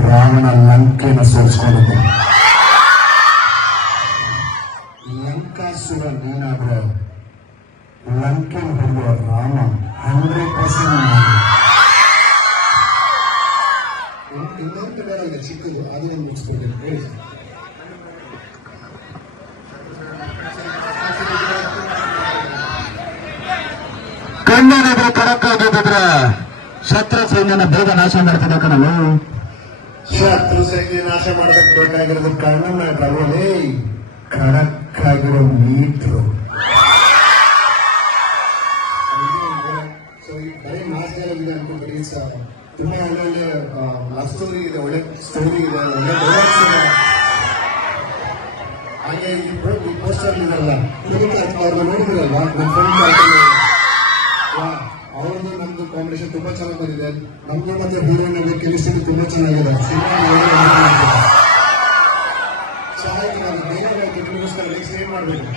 ರಾವಣ ಲಂಕೆನ ಸೋಲ್ಸ್ಕೊಂಡಿದ್ದ ಲಂಕಾಸುರ ನೀನಾದ್ರೆ ಲಂಕೆನ ಹೊಡೆಯುವ Rama hundred percent ಇನ್ನೊಂದು ಬೇರೆ ಇದೆ ಚಿಕ್ಕದು ಅದು ಒಂದು ಹೇಳಿ. ಕಣ್ಣೇನಾದ್ರೂ ಕಡಕ್ಕಾಗೋದಿದ್ರೆ ಶತ್ರು ಸೈನ್ಯನ ಬೇಗ ನಾಶ ಮಾಡ್ತಿದ್ದ ಕಣಲು ಶತ್ರು ಸೈನ್ಯ ನಾಶ ಮಾಡೋದಕ್ಕೆ ಬೇಕಾಗಿರೋದು ಕಣ್ಣನ್ನ ತಗೊಳ್ಳಿ ಖಡಕ್ ಆಗಿರೋ ಮೀಟ್ರು. ಬರೀ ನಾಶಿದೆ ಅನ್ಕೊಂಡ್ರಿ ಸರ್ ತುಂಬಾ ಒಳ್ಳೆ ಲವ್ ಇದೆ, ಒಳ್ಳೆ ಸ್ಟೋರಿ ಇದೆ, ಒಳ್ಳೆ ಹಾಗೆ ಈ ಪೋಸ್ಟರ್ ಇದೆಲ್ಲ ಅವ್ರನ್ನ ನೋಡಿದ್ರಲ್ವಾ? ನಮ್ಮ ಫ್ರೆಂಡ್ ಅವ್ರದ್ದು ನಮ್ದು ಕಾಂಬಿನೇಷನ್ ತುಂಬಾ ಚೆನ್ನಾಗಿ ನಮ್ದು ಮತ್ತೆ ಹೀರೋಯಿನ್ ಕೆಮಿಸ್ಟ್ರಿ ತುಂಬಾ ಚೆನ್ನಾಗಿದೆ. ಸಿನಿಮಾ ಚೆನ್ನಾಗಿ ನಾನು ಬೇರೆ ದುಡ್ಡಿಗೋಸ್ಕರ ನೆಕ್ಸ್ಟ್ ಮಾಡಬೇಕು.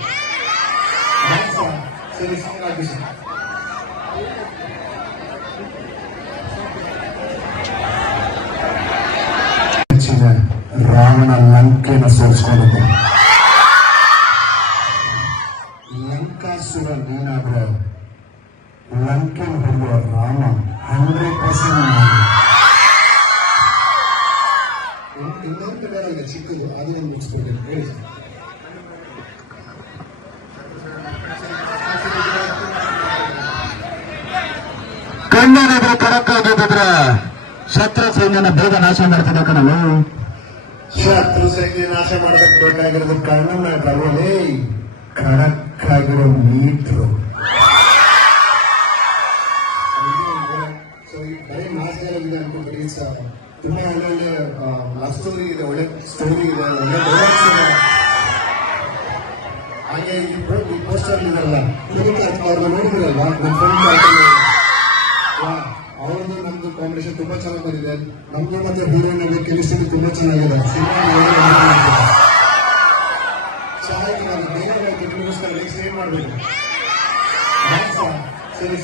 ಲಂಕೆನ ಸೋಲ್ಸ್ಕೊಂಡಿದ್ದ ಲಂಕಾಸುರ ನೀನಾದ್ರೆ ಲಂಕೆನ ಹೊಡೆಯುವ ರಾಮ. ಹಂಡ್ರೆಡ್ ಪರ್ಸೆಂಟ್ ಇನ್ನೊಂದು ಇದೆ ಚಿಕ್ಕದು ಅದು ಒಂದು ಹೇಳಿ. ಸರ್. ಕಣ್ಣೇನಾದ್ರೂ ಕಡಕ್ಕಾಗಿದ್ರೆ ಶತ್ರು ಸೈನ್ಯನ ಬೇಗ ನಾಶ ಮಾಡ್ತಿದ್ದ ಕಣಲು ಶತ್ರು ಸೈನ್ಯ ನಾಶ ಮಾಡೋದಕ್ಕೆ ಬೇಕಾಗಿರೋದು ಖಡಕ್ ಆಗಿರೋ ಮೀಟ್ರು. ಮಾಸ್ಗಳಲ್ಲಿ ಅನ್ಕೊಂಡ್ರಿ ಸರ್ ತುಂಬಾ ಒಳ್ಳೊಳ್ಳೆ ಲವ್ ಸ್ಟೋರಿ ಇದೆ, ಒಳ್ಳೆ ಸ್ಟೋರಿ ಇದೆ, ಒಳ್ಳೆ ಹಾಗೆ ಈ ಪೋಸ್ಟರ್ ಇದೆಲ್ಲ ಅವ್ರನ್ನ ನೋಡಿದ್ರಲ್ಲ ನನ್ನ ಫ್ರೆಂಡ್ ಅವ್ರದ್ದು ನಮ್ದು ಕಾಂಬಿನೇಷನ್ ತುಂಬಾ ಚೆನ್ನಾಗಿ ಬಂದಿದೆ. ನಮ್ದು ಮತ್ತೆ ಹೀರೋಯಿನ್ ಕೆಮಿಸ್ಟ್ರಿ ತುಂಬಾ ಚೆನ್ನಾಗಿದೆ. ನೆಕ್ಸ್ಟ್ ಏನ್. ಸರಿ